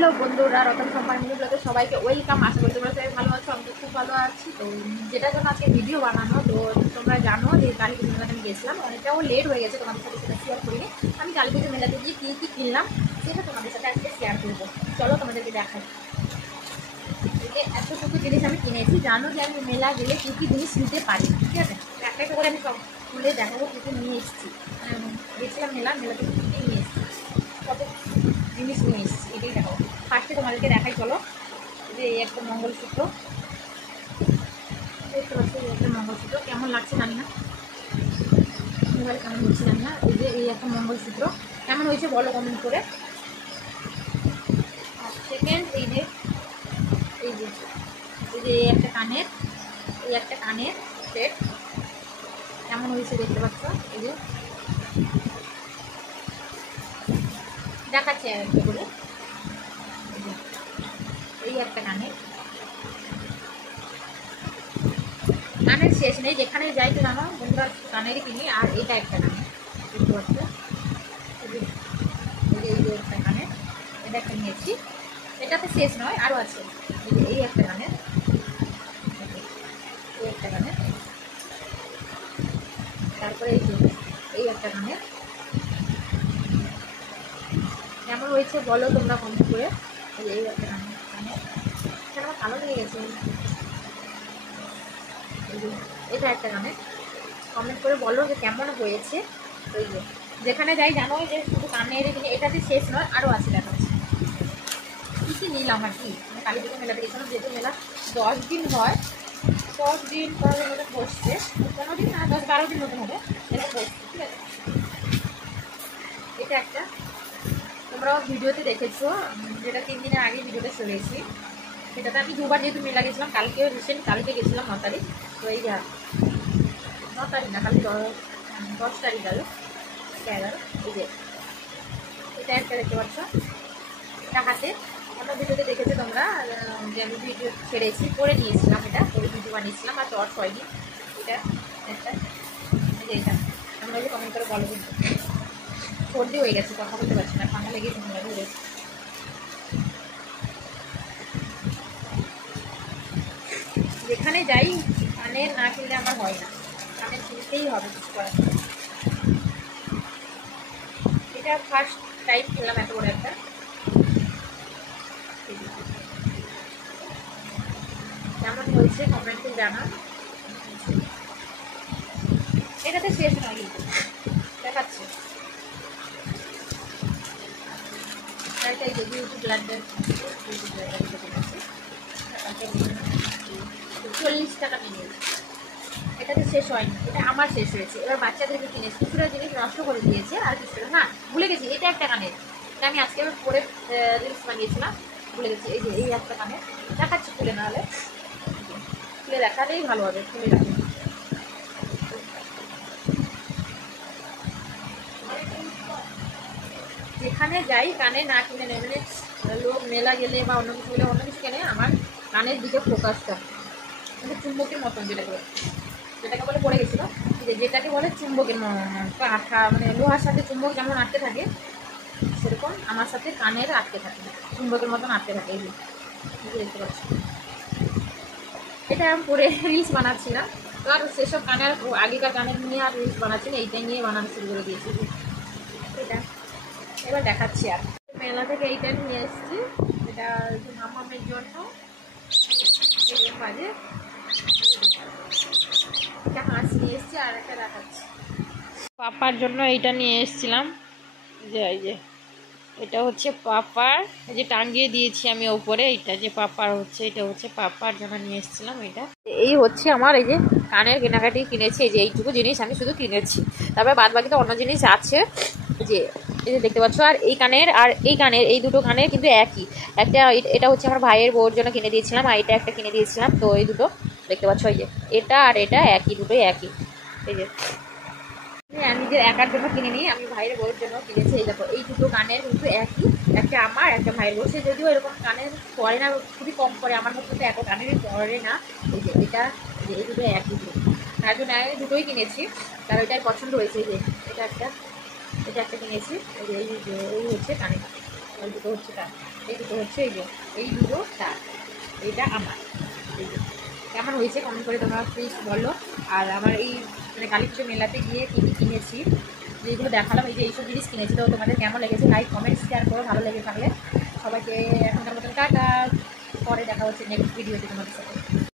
Hello বন্ধুরা, Ratan company ব্লগে সবাইকে ওয়েলকাম। আশা করি তোমরা সবাই ভালো আছো। আমি তো খুব ভালো আছি। তো যেটার জন্য আজকে ভিডিও বানানো, তো তোমরা জানো যে কালী পুজো মেলাতে আমি গেছিলাম, অনেকটাও লেট হয়ে গেছে, তোমাদের সাথে সেটা শেয়ার করিনি। আমি কালী পুজো মেলাতে গিয়ে কী কী কিনলাম সেটা তোমাদের সাথে আজকে শেয়ার করবো। চলো তোমাদেরকে দেখাই। এতটুকু জিনিস আমি কিনেছি, জানো যে আমি মেলা গেলে কী কী জিনিস নিতে পারি, ঠিক আছে? একটা একটা করে আমি সব খুলে দেখাবো কী কী নিয়ে এসেছি। গেছিলাম মেলাতে কী কী নিয়ে এসেছি, কত জিনিস নিয়ে এসেছি, এটাই দেখাবো। ফার্স্টে তোমাদেরকে দেখাই, চলো। যে এই একটা মঙ্গলসূত্র দেখতে পাচ্ছি, একটা মঙ্গলসূত্র কেমন লাগছে জানি না, মোবাইল কেমন হচ্ছে জানি না। এই যে এই একটা মঙ্গলসূত্র কেমন হয়েছে বলো কমেন্ট করে। আর সেকেন্ড এই যে এই একটা কানের সেট কেমন হয়েছে দেখতে পাচ্ছ। এই যে দেখাচ্ছে আর একটু করে, এই একটা কানের শেষ নেই, যেখানে যাই তো জানো বন্ধুরা কানেরই কিনি। আর এটা একটা কানের দেখতে পাচ্ছ, এই যে একটা কানের, এটা একটা নিয়েছি। এটা তো শেষ নয়, আরও আছে। এই একটা কানের, তারপরে এই একটা কানের। কেমন হয়েছে বলো তোমরা কমেন্ট করে। এই একটা কানের এটা আমার ভালো লেগে গেছে। এটা একটা গানে কমেন্ট করে বলো যে কেমন হয়েছে। ওই যে যেখানে যাই জানো যে শুধু কানের এটাতে শেষ নয়, আরও আছে দেখাচ্ছে। কী কী নিলাম আর কি, মানে কালী পুজো মেলাতে গেছিলাম, যেহেতু মেলা 10 দিন হয়, 10 দিন পরে মতো বসছে, 15 দিন না 10-12 দিন মতন হবে এটা বসছে, ঠিক আছে? এটা একটা তোমরাও ভিডিওতে দেখেছো, যেটা 3 দিনের আগে ভিডিওতে চলেছি। সেটাতে আমি দুবার যেহেতু মেলা গেছিলাম, কালকে রিসেন্ট কালকে গেছিলাম 9 তারিখ। তো এই যা 9 তারিখ না, কালকে 10 তারিখ গেল, 11। এই যে এটা একটা দেখতে পাচ্ছ, এটা হাতে আমার ভিডিওতে দেখেছো তোমরা, যে আমি ভিডিও ছেড়েছি, করে নিয়েছিলাম, এটা করে ভিডিও বানিয়েছিলাম। আর 10 হয়নি। এটা একটা এইটা আমরা যে কমেন্ট করে বলো, কিন্তু সর্দি হয়ে গেছে, কথা বলতে পারছি না, ঠান্ডা লেগেছে তোমরা ঘুরে। যেখানে যাই কানের না কিনলে আমার হয় না, কানের কিনতেই হবে, কিছু করার। এটা ফার্স্ট টাইম কিনলাম এত বড় একটা। কেমন হয়েছে কমেন্টে জানা। এটাতে শেষ নয় কিন্তু দেখাচ্ছে। এই যে ইউটিউব ব্লাডের 40 টাকা নিয়েছে। এটাতে শেষ হয়নি, এটা আমার শেষ হয়েছে। এবার বাচ্চাদেরকে কিনেছি, কিছুটা জিনিস নষ্ট করে দিয়েছে, আর কিছুটা না ভুলে গেছি। এটা একটা কানের, এটা আমি আজকে পরে রিলস বানিয়েছিলাম, ভুলে গেছি। এই যে এই একটা কানের দেখাচ্ছি, খুলে না হলে, খুলে দেখালেই ভালো হবে, খুলে রাখি। যেখানে যাই কানে না কিনে নেই, মানে লোক মেলা গেলে বা অন্য কিছু গেলে অন্য কিছু কেনে, আমার কানের দিকে ফোকাসটা মানে চুম্বকের মতন, যেটাকে বলে পড়ে গেছিলো, যেটাকে বলে চুম্বকের আঠা, মানে লোহার সাথে চুম্বক যেমন আটকে থাকে, সেরকম আমার সাথে কানের আটকে থাকে, চুম্বকের মতন আটকে থাকে। এই যে দেখতে পাচ্ছি, এটা আমি পরে রিলস বানাচ্ছিলাম। তো আর সেসব কানের আগেকার কানের নিয়ে আর রিলস বানাচ্ছি না, এইটাই নিয়ে বানানো শুরু করে দিয়েছি। এটা এবার দেখাচ্ছি। আর মেলা থেকে এইটা নিয়ে এসেছি, এটা মামামের জন্য বাজে একটা হাঁস নিয়ে এসেছি, আর একটা দেখাচ্ছি। পাপার জন্য এইটা নিয়ে এসেছিলাম, যে এই যে এটা হচ্ছে পাপার, যে টাঙ্গিয়ে দিয়েছি আমি ওপরে, এইটা যে পাপার হচ্ছে, এটা হচ্ছে পাপার জন্য নিয়ে এসেছিলাম। এটা এই হচ্ছে আমার এই যে কানের কেনাকাটি কিনেছি, এই যে এইটুকু জিনিস আমি শুধু কিনেছি, তারপরে বাদ বাকি তো অন্য জিনিস আছে। যে এই যে দেখতে পাচ্ছ, আর এই কানের আর এই কানের, এই দুটো কানের কিন্তু একই। একটা এটা হচ্ছে আমার ভাইয়ের বউর জন্য কিনে দিয়েছিলাম, আর এটা একটা কিনে দিয়েছিলাম। তো এই দুটো দেখতে পাচ্ছ, এই যে এটা আর এটা একই, দুটোই একই। এই যে আমি নিজের একার জন্য কিনে নিই, আমি ভাইয়ের বউয়ের জন্য কিনেছি। এই দেখো এই দুটো কানের কিন্তু একই, একটা আমার একটা ভাইয়ের বউ। সে যদিও এরকম কানের পরে না, খুবই কম পরে, আমার মতো তো এত কানেরই পরে না। এই যে এটা এই দুটো একই, তার জন্য আমি দুটোই কিনেছি, কারণ এটাই পছন্দ হয়েছে। যে এটা একটা কিনেছি। এই হচ্ছে কানের, ওই দুটো হচ্ছে কান। এই দুটো হচ্ছে এই দুটো তার, এইটা আমার। এই যে কেমন হয়েছে কমেন্ট করে তোমরা প্লিজ বলো। আর আমার এই মানে কালী পুজো মেলাতে গিয়ে কী কী কিনেছি, যেগুলো দেখালাম, এই যে এইসব জিনিস কিনেছি, তো তোমাদের কেমন লেগেছে লাইক কমেন্ট শেয়ার করো ভালো লেগে থাকলে। সবাইকে এখনকার মতন টাটা, পরে দেখা হচ্ছে নেক্সট ভিডিওতে তোমাদের সাথে।